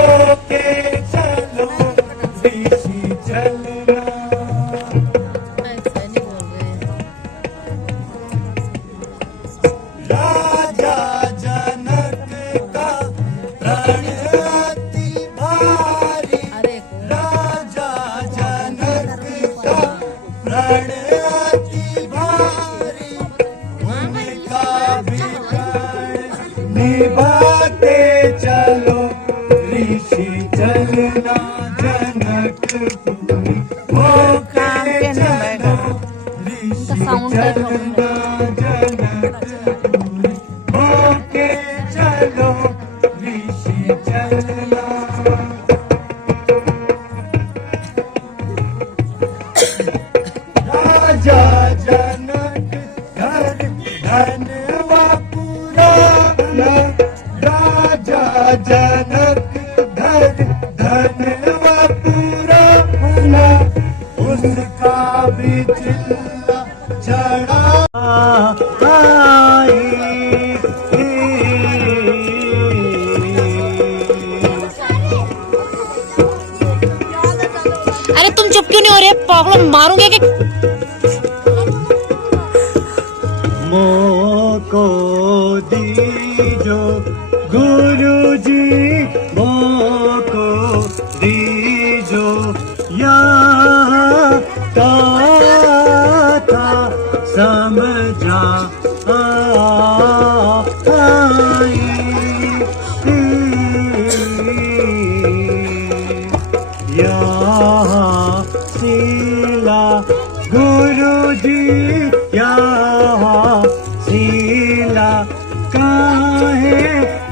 होके चलो ऋषि चलना। राजा जनक का प्रण अति भारी, राजा जनक का प्रण अति भारी, उनका भी प्रण निभाते चलो ऋषि चलना। जनकपुरी होके चलो ऋषि चलना। जनकपुरी होके चलो ऋषि चलना। राजा जनक घर धनवा पुराना, राजा जनक घर धनवा पुराना, उसका भी चिल्ला चढ़ा आई। अरे तुम चुप क्यों नहीं हो रहे? पागलों मारूंगे कि मोको दीजो गुरुजी, मोको दीजो यहाँ का था समझा आई। यहाँ शीला गुरुजी, यहाँ शीला काहे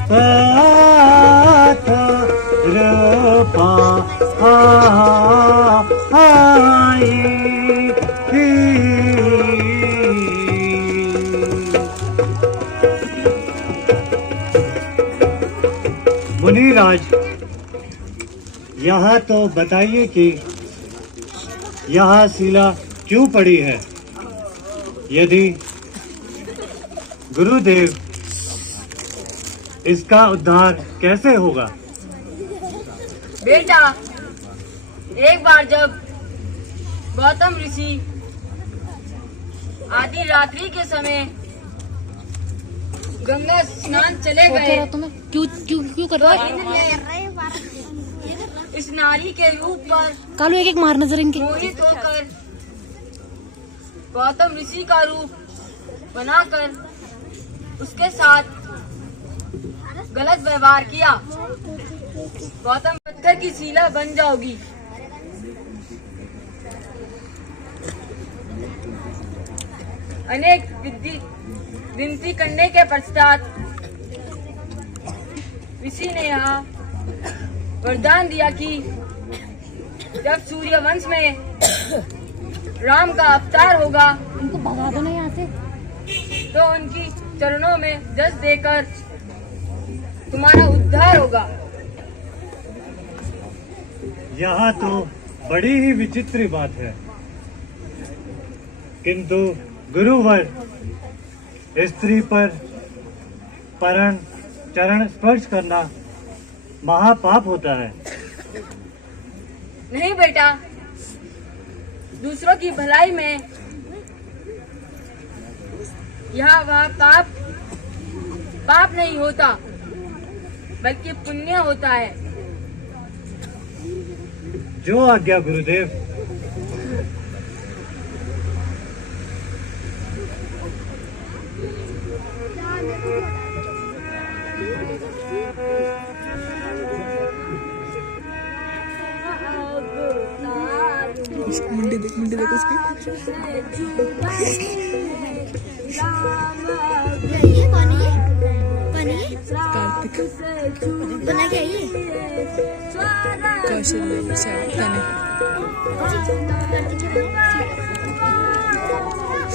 पाथर आई। मुनिराज, यहाँ तो बताइए कि यहाँ शिला क्यों पड़ी है? यदि गुरुदेव, इसका उद्धार कैसे होगा? बेटा, एक बार जब गौतम ऋषि आधी रात्रि के समय गंगा स्नान चले गए, क्यों क्यों क्यों कर रहा है? इस नारी के रूप पर कालू एक मार नजर इनके। मोहित होकर गौतम ऋषि का रूप बनाकर उसके साथ गलत व्यवहार किया। गौतम पत्थर की शिला बन जाओगी। अनेक विनती करने के पश्चात ऋषि ने यहाँ वरदान दिया कि जब सूर्यवंश में राम का अवतार होगा, उनको भगा दो ना यहाँ से। तो उनकी चरणों में जस देकर तुम्हारा उद्धार होगा। यहाँ तो बड़ी ही विचित्र बात है, किंतु गुरुवर स्त्री पर चरण स्पर्श करना महापाप होता है। नहीं बेटा, दूसरों की भलाई में यह वह पाप नहीं होता, बल्कि पुण्य होता है। जो आज्ञा गुरुदेव। मुंडी देख उसकी। ये कौन है? कार्तिक बना क्या ये? कौशल्य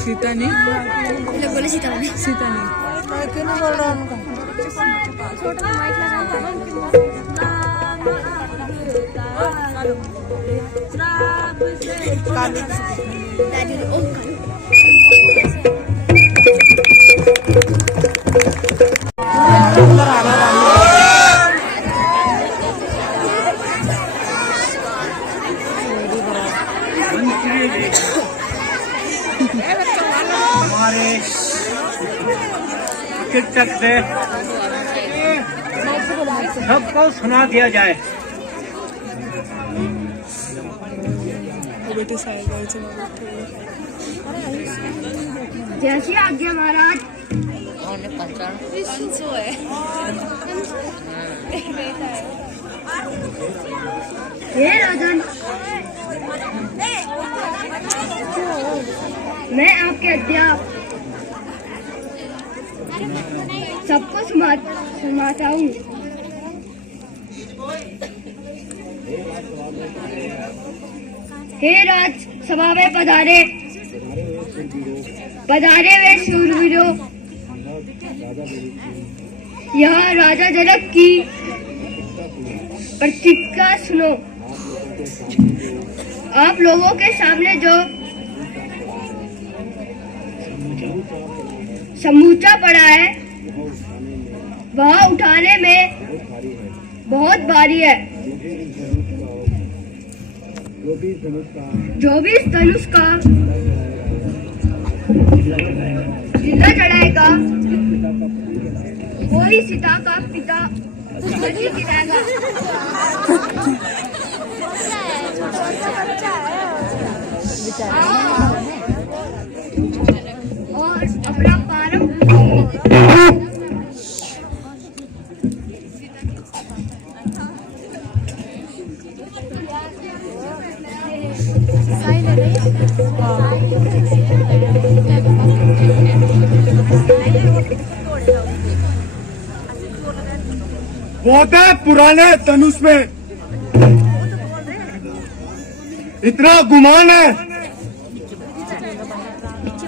सीता ने बोले सीता ने। सीता ने क्यों ना बोल रहा उनका? छोटा माइक लगा दादी ओ कीर्तक से सबको सुना दिया जाए। बेटे साइड से जैसी आज्ञा महाराज। हे राजन, मैं आपके अध्याप सबको सुनाता हूँ। हे राज सभा में पधारे वे शूरवीरों, यह राजा जनक की प्रतिज्ञा सुनो। आप लोगों के सामने जो समूचा पड़ा है वह उठाने में बहुत भारी है। जो भी इस धनुष का जिला चढ़ाएगा वही सीता का पिता बलि गिराएगा। और अपना पारम होते पुराने धनुष में इतना गुमान है,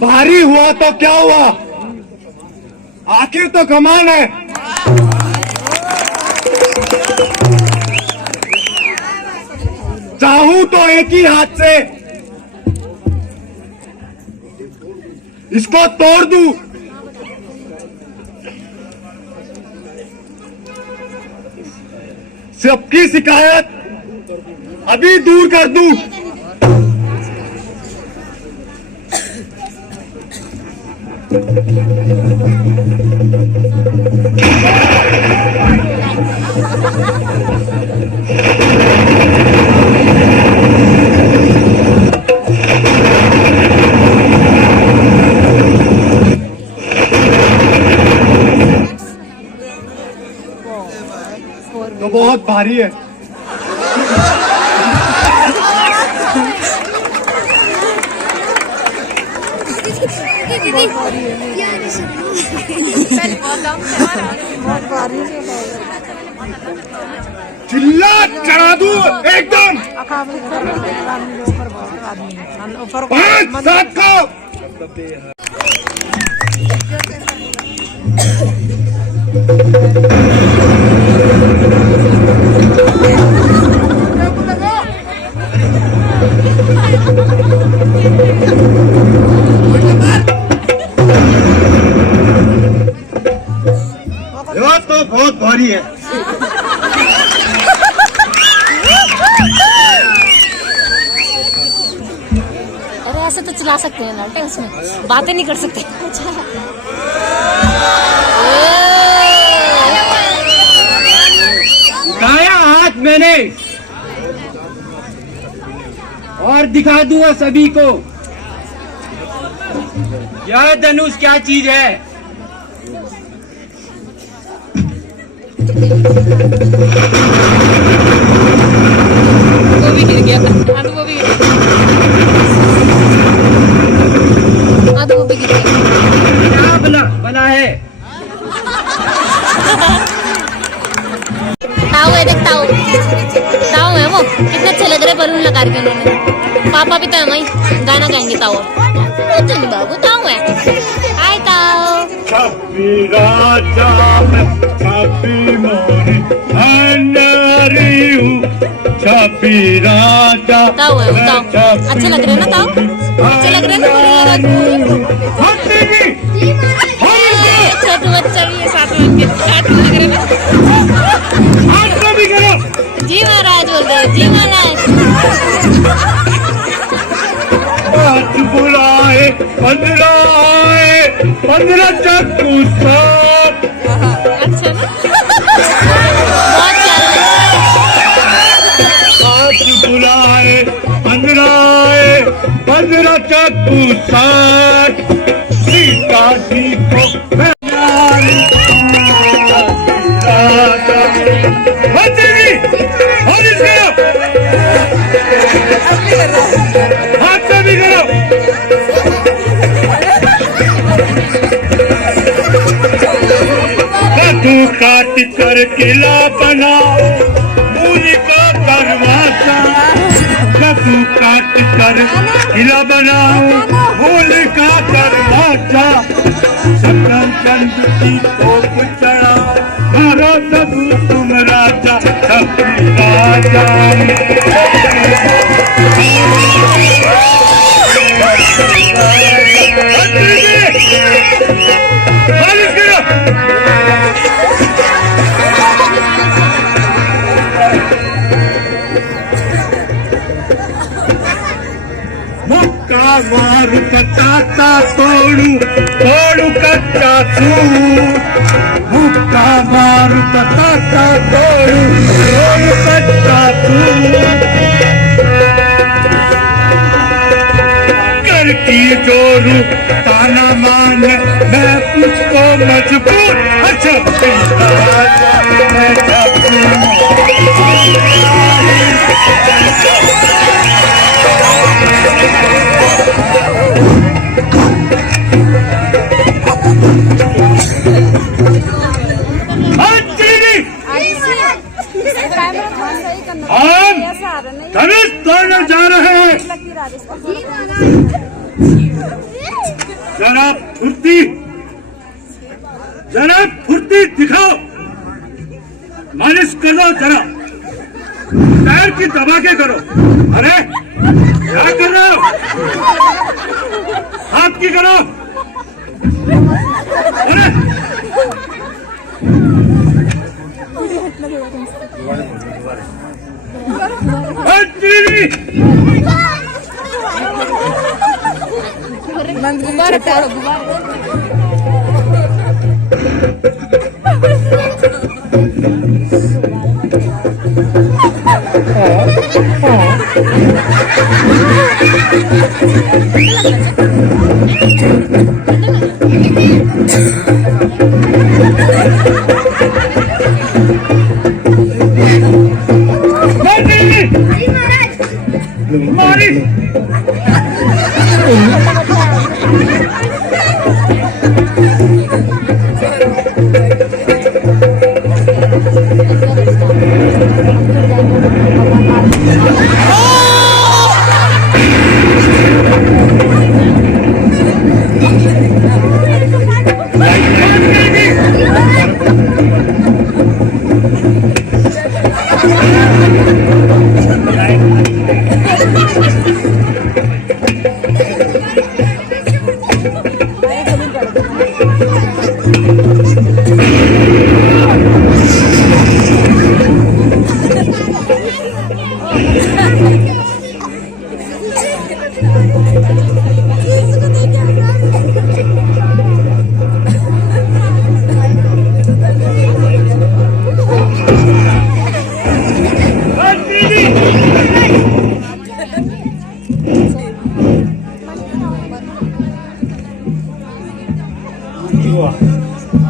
भारी हुआ तो क्या हुआ, आखिर तो कमान है। चाहूं तो एक ही हाथ से इसको तोड़ दूं, सबकी शिकायत अभी दूर कर दूं। तो बहुत भारी है। चिल्ला चढ़ा दूं एकदम 5-7 को। यह तो बहुत भारी है। अरे ऐसे तो चला सकते हैं लालटेन, उसमें बातें नहीं कर सकते। उठाया हाथ मैंने और दिखा दूंगा सभी को यह धनुष क्या चीज है। वो भी गिर गया, वो भी गिर गया, वो भी गिर गया। क्या बना है? ताऊ है, देख ताऊ, ताऊ है वो। कितने अच्छे लग रहे बलून लगा के उन्होंने। पापा भी तो है वही, गाना गाएंगे ताऊ। चल बाबू, ताऊ है। हाय ताऊ। छपी राजा में छपी मोरी छपी राजा। ताऊ है वो, ताऊ। अच्छे लग रहे हैं ना ताऊ? अच्छे लग रहे हैं ना बलून लगा के? छोटू बच्चा भी है साथ में, छोटू लग रहे ना। जी महाराज बोल रहे, जी महाराज। बुलाए 15 चक्कू मेरा चाकू साथ सीता जी को मैं हाथ से भी करो। कद्दू काट कर किला बनाओ मूली का दरवाजा। कद्दू काट कर किला बनाओ मूली का दरवाजा। शकरचंद की तोप चढ़ाओ मारो सब तुम राजा सब राजा। मुक्का मारू पटाता तोड़ू तोड़ू कच्चा सूट। मुक्का मारू पटाता तोड़ू तोड़ू कच्चा सूट। कर की जोरू ताना मान मैं उसको मजबूर। अच्छा हम धनुष तोड़ने जा रहे हैं। जरा फुर्ती दिखाओ। मालिश करो जरा पैर की दबा के करो। अरे क्या कर रहे हो? हाथ की करो। अरे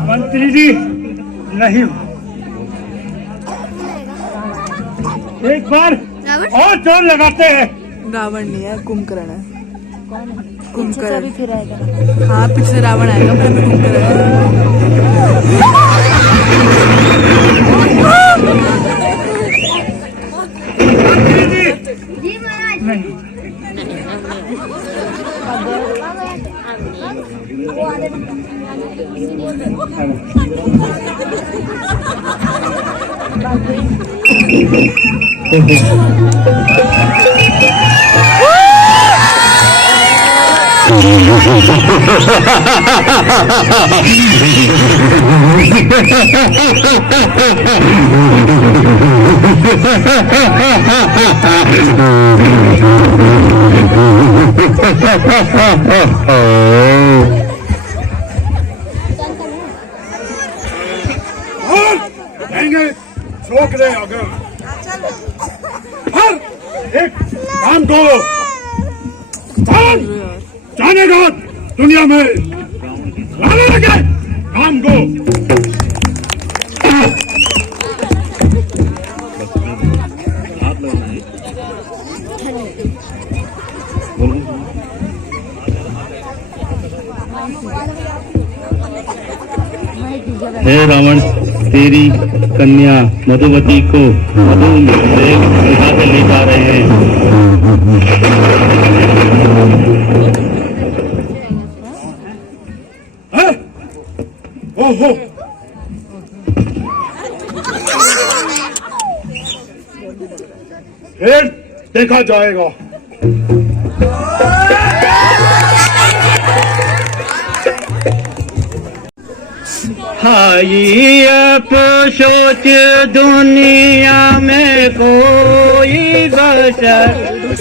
मंत्री जी नहीं हो। एक बार और जोर लगाते हैं। रावण नहीं है, कुंभकर्ण है। कुंभकर्ण हाँ, पीछे रावण आएगा पर कुंभकर्ण है। नहीं रोक रहे अगर हर एक काम करो। चल जाने दो दुनिया में लाने लगे काम को। हे रावण, तेरी कन्या मधुवती को मधु से उठा कर ले जा रहे हैं। ओहो, फिर देखा जाएगा। हाय अब सोच दुनिया में कोई बशर,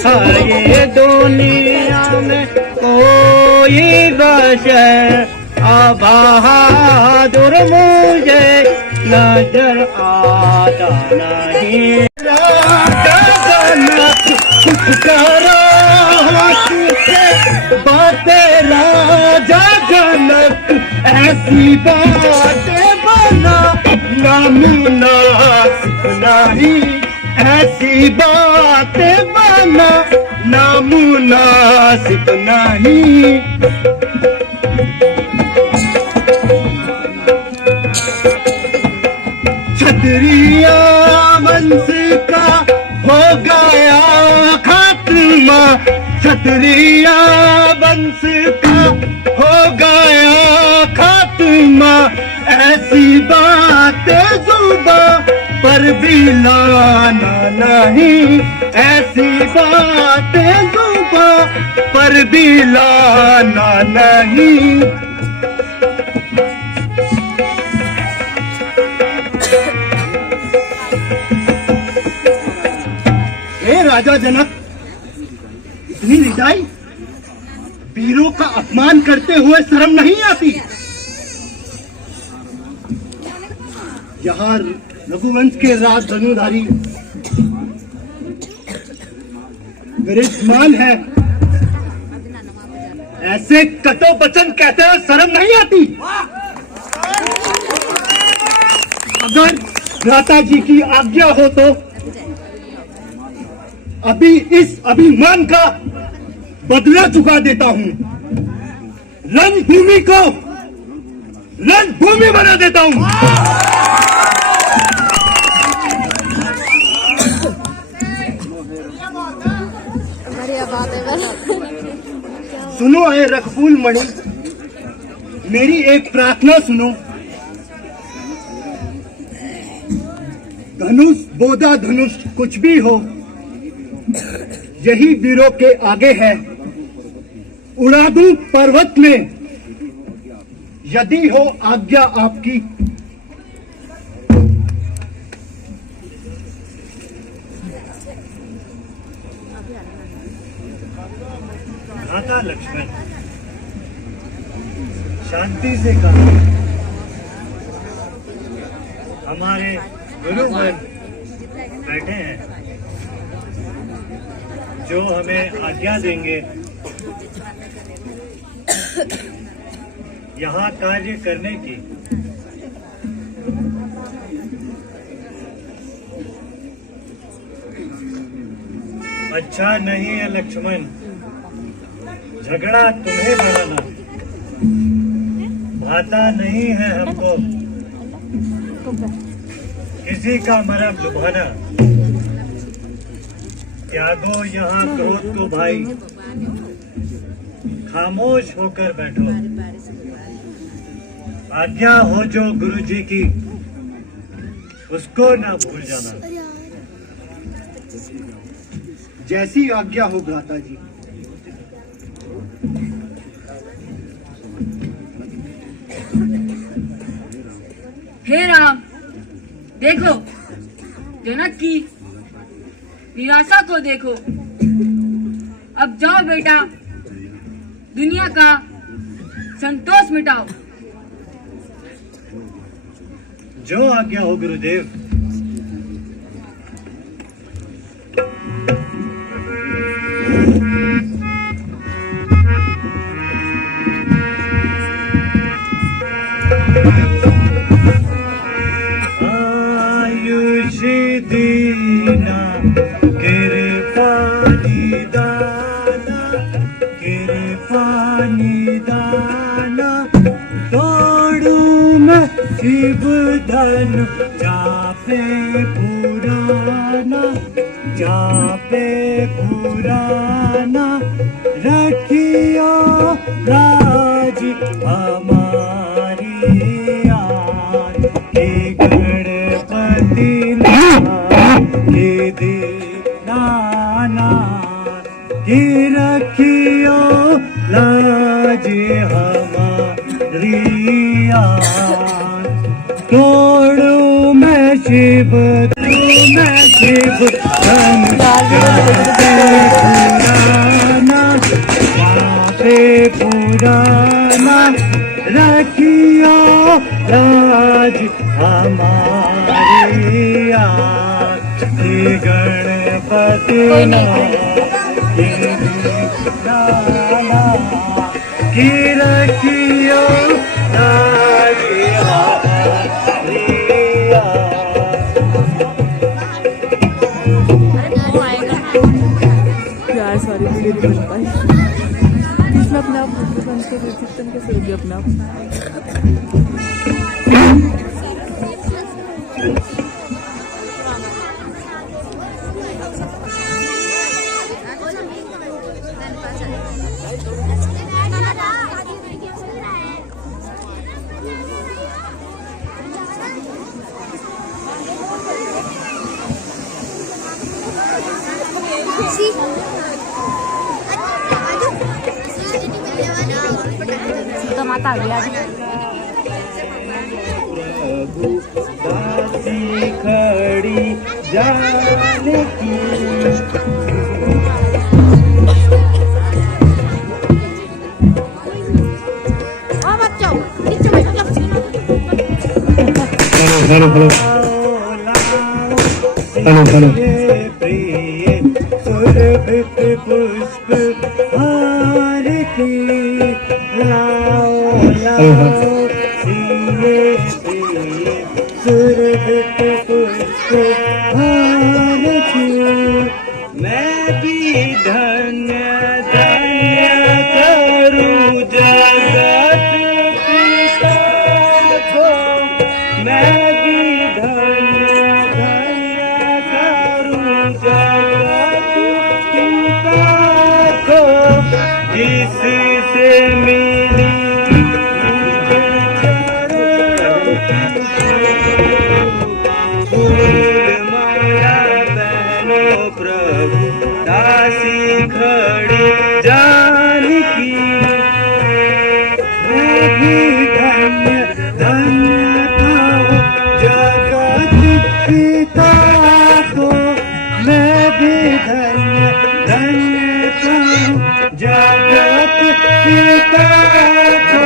हाय दुनिया में कोई बशर, बहादुर मुझे नजर आता नहीं। बातें राजा जनक ऐसी बातें बना नामुनासिब नहीं, ऐसी बातें बना नामुनासिब नहीं। क्षत्रिया वंश का हो गया खात्मा, क्षत्रिया वंश का हो गया खात्मा, ऐसी बातें जुबां पर भी लाना नहीं, ऐसी बातें जुबां पर भी लाना नहीं। राजा जनक, इतनी निदाई, वीरों का अपमान करते हुए शर्म नहीं आती? यहाँ रघुवंश के राज धनुधारी विराजमान है, ऐसे कटो वचन कहते हुए शर्म नहीं आती? अगर भ्राता जी की आज्ञा हो तो अभी इस अभिमान का बदला चुका देता हूं, रणभूमि को रणभूमि बना देता हूं। सुनो ए रखफूल मणि, मेरी एक प्रार्थना सुनो। धनुष बोधा धनुष कुछ भी हो, यही वीरों के आगे है। उड़ा दूं पर्वत में यदि हो आज्ञा आपकी। भ्राता लक्ष्मण, शांति से कहा, हमारे गुरुवर बैठे हैं जो हमें आज्ञा देंगे यहाँ कार्य करने की। अच्छा नहीं है लक्ष्मण, झगड़ा तुम्हें बनाना, भाता नहीं है हमको किसी का मरम लुभाना। त्यागो यहाँ क्रोध को भाई, खामोश होकर बैठो। आज्ञा हो जो गुरु जी की, उसको ना भूल जाना। जैसी आज्ञा हो भ्राता जी। हे राम, देखो जनक की निराशा को देखो। अब जाओ बेटा, दुनिया का संतोष मिटाओ। जो आज्ञा हो गुरुदेव। दीना कृपा निदाना कृपा निदाना दौड़ू मैं शिव धन जापे पुराना रखियो राज हमारी याद हे गणपति हे दीनानाथ हे रखियो लाज हमारी याद तोड़ू मैं शिव धन पुराना रखियो लाज हमारी याद हे गणपति की रखियो लाज हमारी यार सॉरी वीडियो नहीं बन पाई। इसमें अपने आप बंद के कीर्तन कैसे हो गया अपने आप? सीता माता आ गया दासी खड़ी जाने की हेलो प्रिय सुरभित पुष्प हारती लाओ सुरभित पुष्प हारती मैं भी धन्य धन्य करूं जगत पिता को मैं भी धन्य धन्य करूं जगत पिता को जिससे मिली प्रभु दासी खड़ी जानकी मैं भी धन्य धन्य पाऊं जगत पिता को मैं भी धन्य धन्य पाऊं जगत पिता को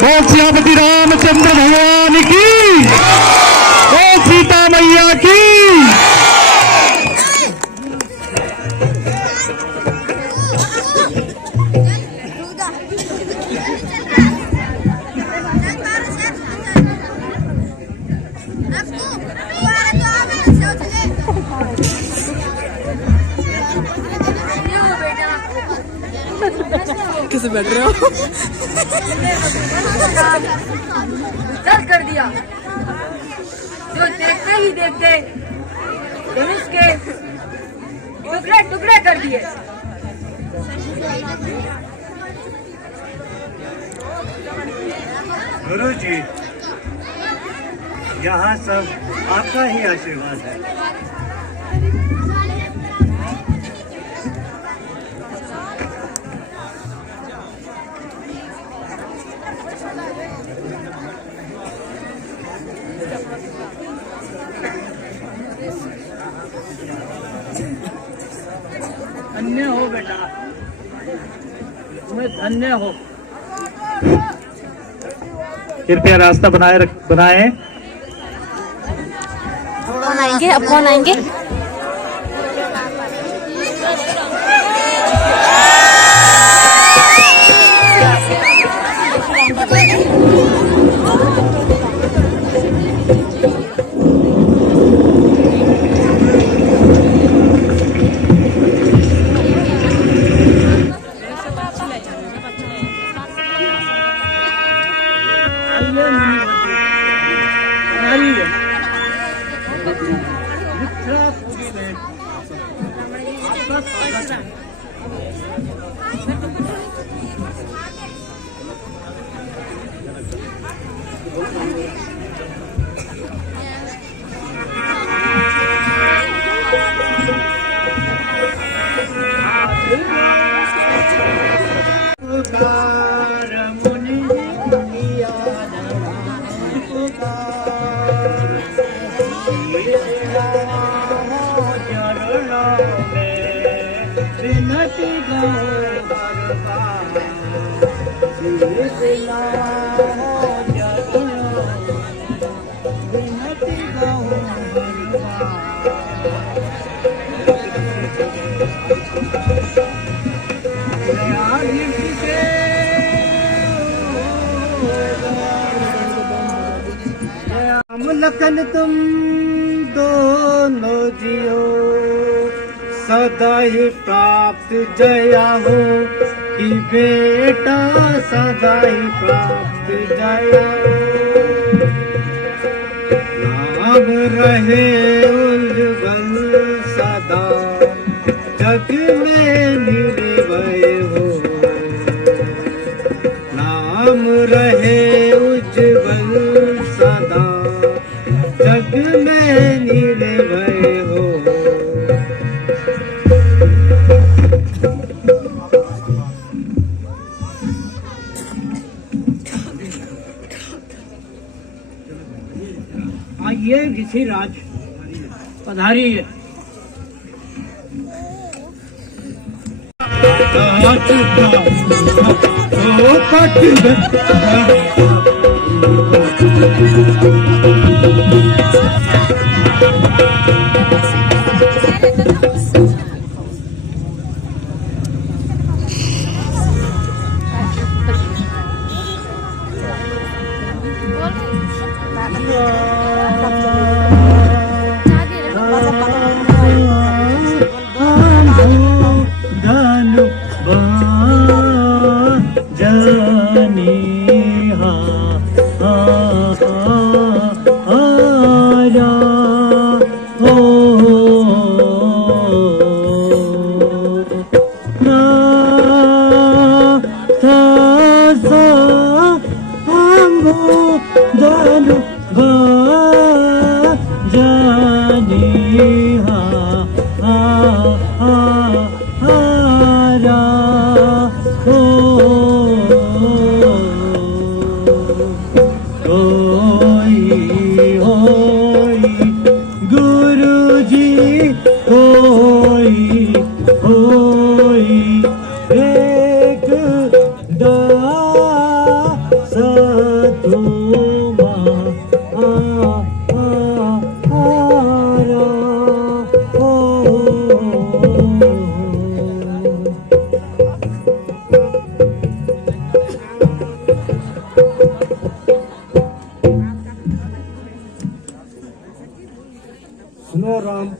बोल श्रीपति रामचंद्र भगवान की, बोल सीता मैया की। कैसे बैठ रहे हो? दर्द कर दिया जो देखते ही देखते धनुष के टुकड़े टुकड़े कर दिए। गुरु जी यहाँ सब आपका ही आशीर्वाद है। धन्य हो बेटा, तुम्हें धन्य हो। कृपया रास्ता बनाए कौन आएंगे? अब कौन आएंगे? लखन तुम दोनों जियो सदा ही प्राप्त जया हो कि बेटा सदा ही प्राप्त जया हो नाम रहे उज्जवल सदा जग में निर्भय हो नाम रहे उज्जवल सदा जग में निर्भय हो आइए ऋषिराज पधारिए। सुनो राम,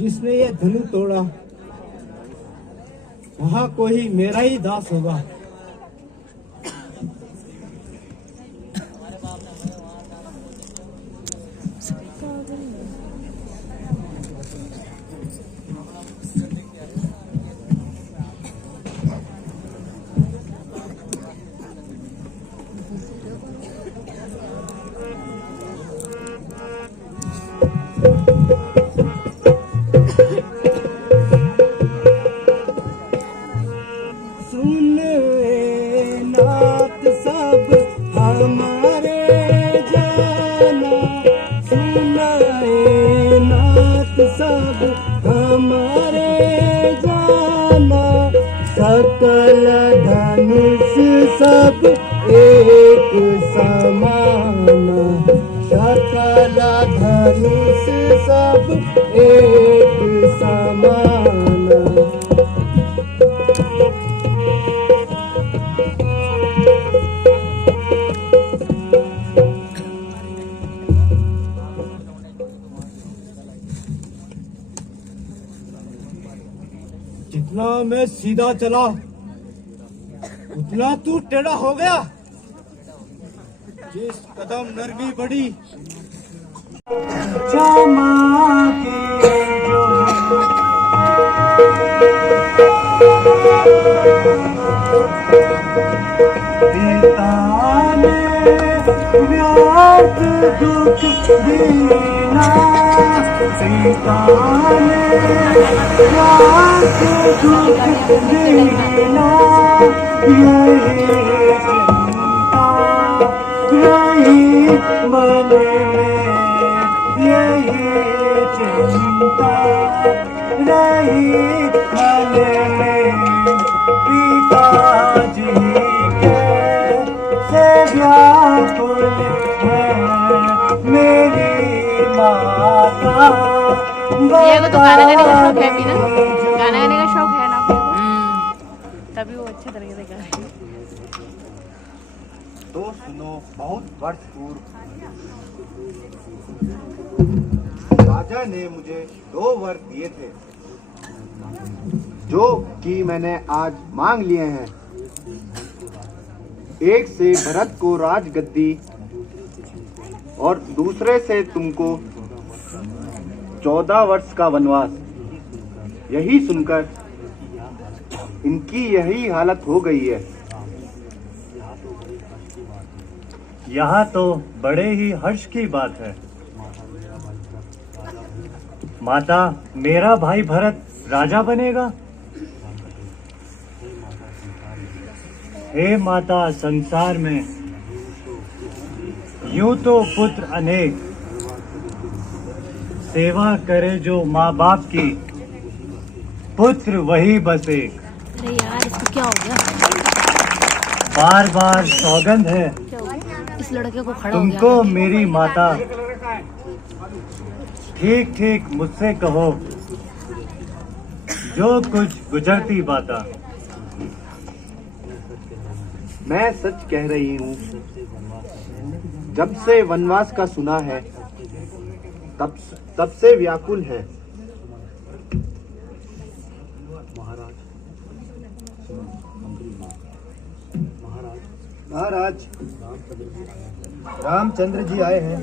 जिसने ये धनु तोड़ा वहाँ कोई मेरा ही दास होगा। सकल धनुष सब एक समान, सकल धनुष सब एक समान। जितना मैं सीधा चला उतना तू टेढ़ा हो गया। जिस कदम नरमी बढ़ी क्षमा के जो पिता ने व्यर्थ दुख दीना, पिता ने व्यर्थ दुख दीना, यही चिंता रही मन में, यही चिंता रही मन में। पिताजी कैसे व्याकुल है मेरी माता, ये तो गाना गाने का शौक है भी ना, गाना गाने का शौक है ना अपने को, तभी वो अच्छे तरीके से गा रही है। तो सुनो, बहुत वर्ष पूर्व राजा ने मुझे 2 वर दिए थे, जो कि मैंने आज मांग लिए हैं। एक से भरत को राजगद्दी और दूसरे से तुमको 14 वर्ष का वनवास। यही सुनकर इनकी यही हालत हो गई है। यहाँ तो बड़े ही हर्ष की बात है। माता, मेरा भाई भरत राजा बनेगा। हे माता, संसार में यूं तो पुत्र अनेक, सेवा करे जो माँ बाप की, पुत्र वही बस एक। अरे यार, इसको क्या हो गया? बार बार सौगंध है क्या हो गया? इस लड़के को खड़ा हो गया। तुमको मेरी माता, ठीक ठीक मुझसे कहो जो कुछ गुजरती बाता। मैं सच कह रही हूँ, जब से वनवास का सुना है तब से व्याकुल है। महाराज, रामचंद्र जी आए हैं।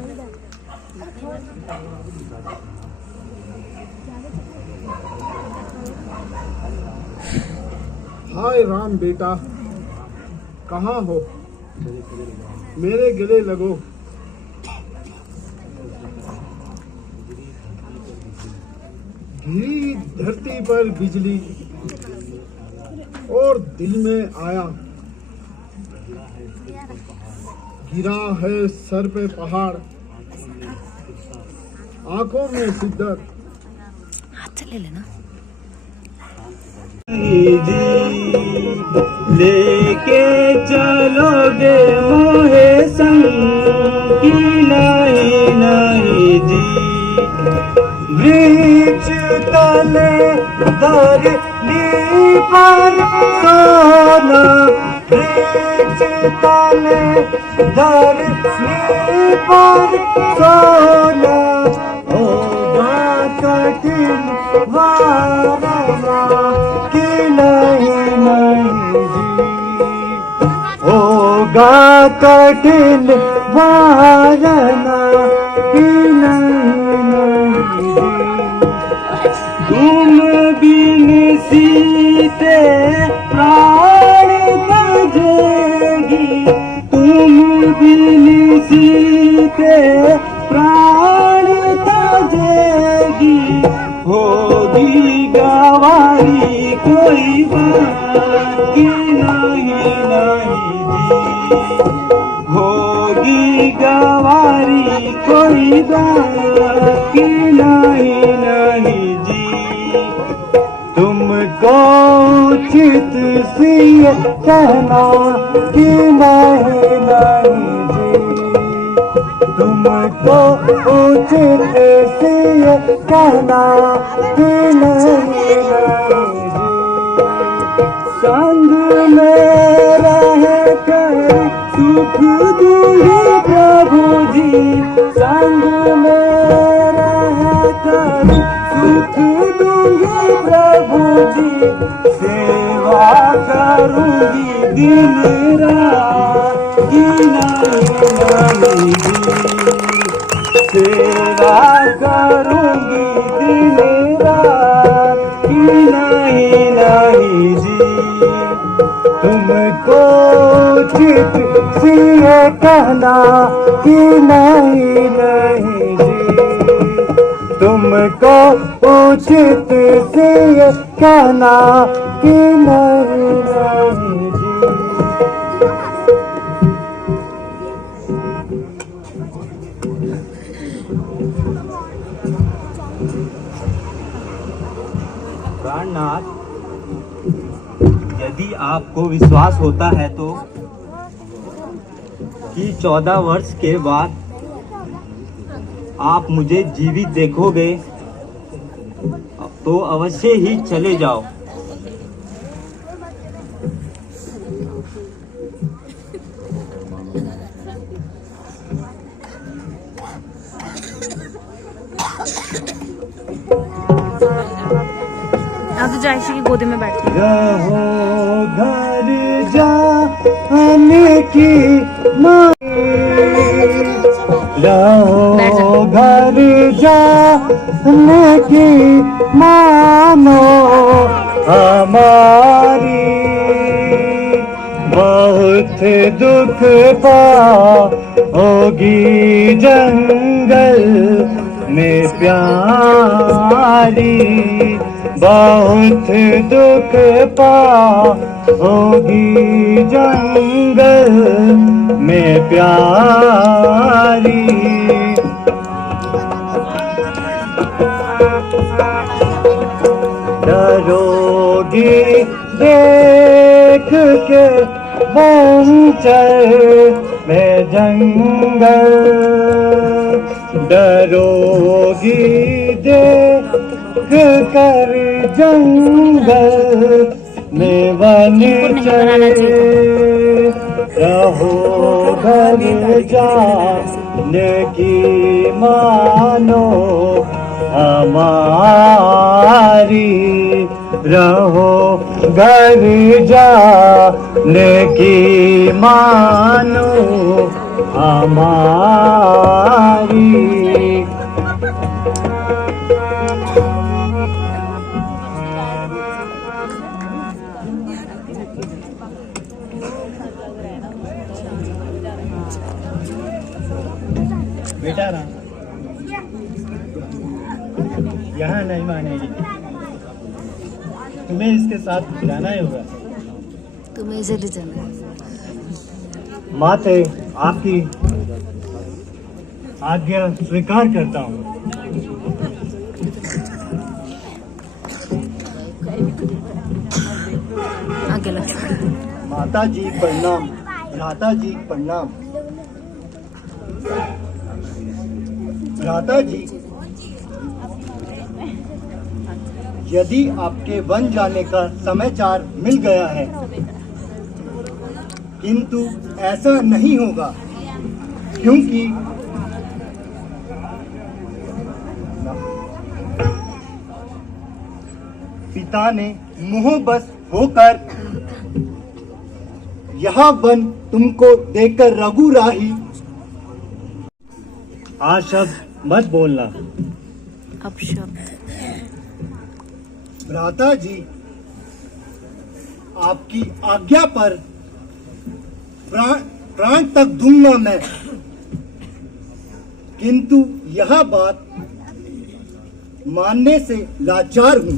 हाय राम बेटा, कहाँ हो? मेरे गले लगो। गिरी धरती पर बिजली और दिल में आया, गिरा है सर पे पहाड़, आंखों में शिद्दत। हाथ से ले लेना। लेके चलोगे मोहे संग की नहीं नहीं जी, वृक्ष तले धरनी पर सोना, वृक्ष तले धरनी पर सोना, होगा कठिन वारना कि नहीं नहीं जी, होगा कठिन वारना कि नहीं नहीं जी। तुम बिन सीते प्राण बजेगी, तुम बिन सीते प्राण तजेगी, होगी गवारी कोई बात की नहीं नहीं जी, होगी गवारी कोई बात की नहीं नहीं जी। तुमको उचित सी कहना कि नहीं नहीं जी, तुमको उचित सी कहना कि नहीं नहीं जी। संग में रह कर सुख दूंगी प्रभु जी, संग में रह कर सुख दूंगी प्रभु जी, सेवा करूंगी दिन रात कि नहीं नहीं जी, सेवा करूंगी दिन रात कि नहीं नहीं जी। तुमको उचित सी ये कहना कि नहीं नहीं जी, तुमको उचित सी ये कहना कि नहीं नहीं जी। प्राणनाथ, यदि आपको विश्वास होता है तो कि 14 वर्ष के बाद आप मुझे जीवित देखोगे तो अवश्य ही चले जाओ। अब तो जायशी की गोदी में बैठ रहो घर जाने की रहो घर जाने की मानो हमारी, बहुत दुख पाओगी जंगल में प्यारी, बहुत दुख पाओगी जंगल में प्यारी। डरोगी देख के बंचर में जंगल, डरोगी देख कर जंगल में वन चले, रहो घर जाने की मानो हमारी, रहो घर जाने की मानो हमारी। बेटा राम, यहाँ नहीं मानेगी, तुम्हें इसके साथ जाना ही होगा। तुम्हें इसे ले जाना है। माते, आपकी आज्ञा स्वीकार करता हूँ। आगे लक्ष्मण। माता जी प्रणाम, भ्राता जी प्रणाम। भ्राता जी, यदि आपके वन जाने का समाचार मिल गया है, किंतु ऐसा नहीं होगा, क्योंकि पिता ने मोहबस होकर यह वन तुमको देकर रघुराही। आज शब्द मत बोलना। अब शब्द। भ्राता जी, आपकी आज्ञा पर प्राण तक दूंगा मैं, किंतु यह बात मानने से लाचार हूं।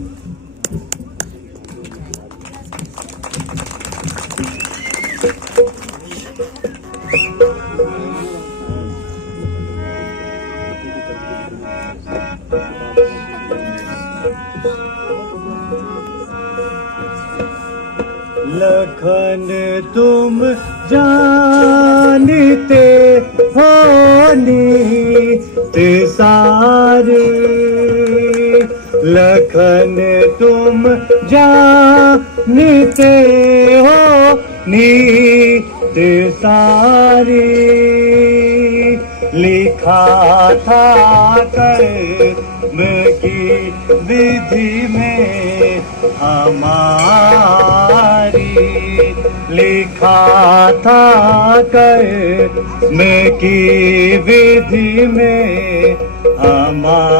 लखन तुम जानते हो नीत सारे, लखन तुम जानते हो नीत सारे, लिखा था कर्म की विधि में हमारी, लिखा था कर्म की विधि में हमारी।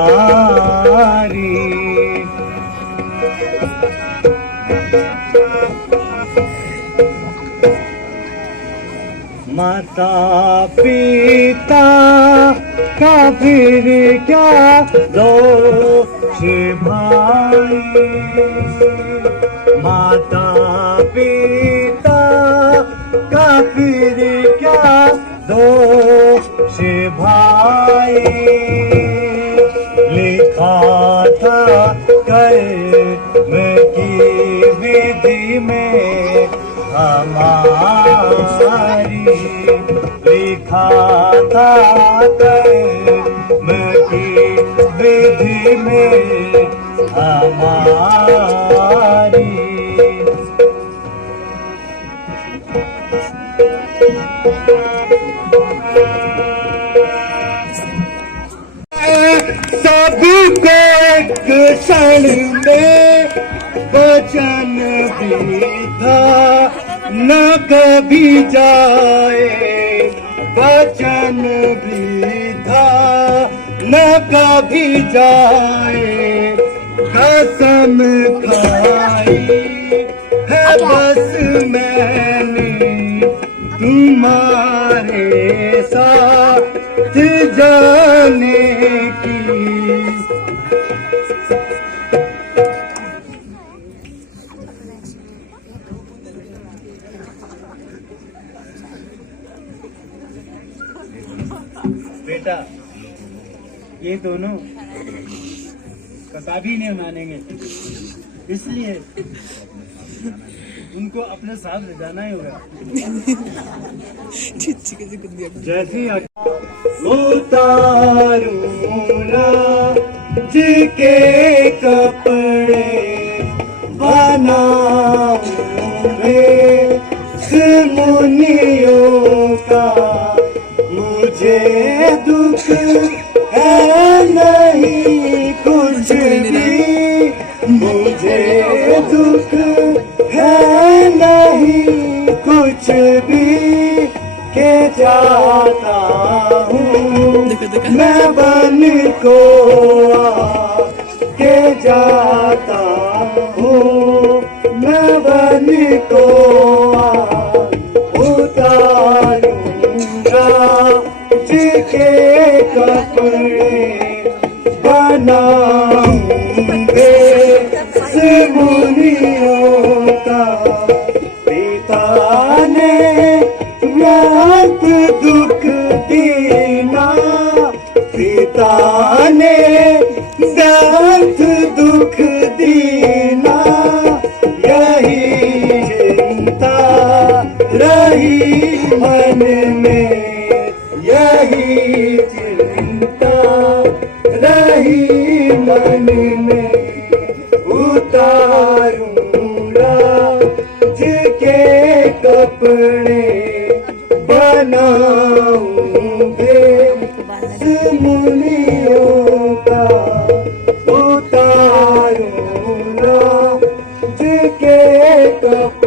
माता पिता का फिर क्या दोष भाई, माता पिता का फिर क्या दोष भाई, लिखा था कर्म की विधि में हमारी, लिखा था कर्म की विधि में हमारी। सबको एक क्षण में वचन भी था न कभी जाए, वचन भी था न कभी जाए, कसम खाई है बस मैंने तुम्हारे साथ जाने की। बेटा ये दोनों कभी नहीं मानेंगे, इसलिए उनको अपने साथ ले जाना ही होगा। जैसे उतारूंगा जिके कपड़े बनाऊंगे मुनियों का, मुझे दुख है नहीं कुछ भी, मुझे दुख है नहीं कुछ भी, के जाता हूँ मैं बन को के जाता हूँ मैं बन को उतारूंगा जिके कपड़े बनाऊंगे मुनियों का। पिता ने व्यर्थ दुख दीना, पिता ने व्यर्थ दुख दीना, यही चिंता रही मन में, यही चिंता रही मन में। उतारूंगा जिके कपड़े बनाऊंगे मुनियों का, उतारूंगा जिके कपड़े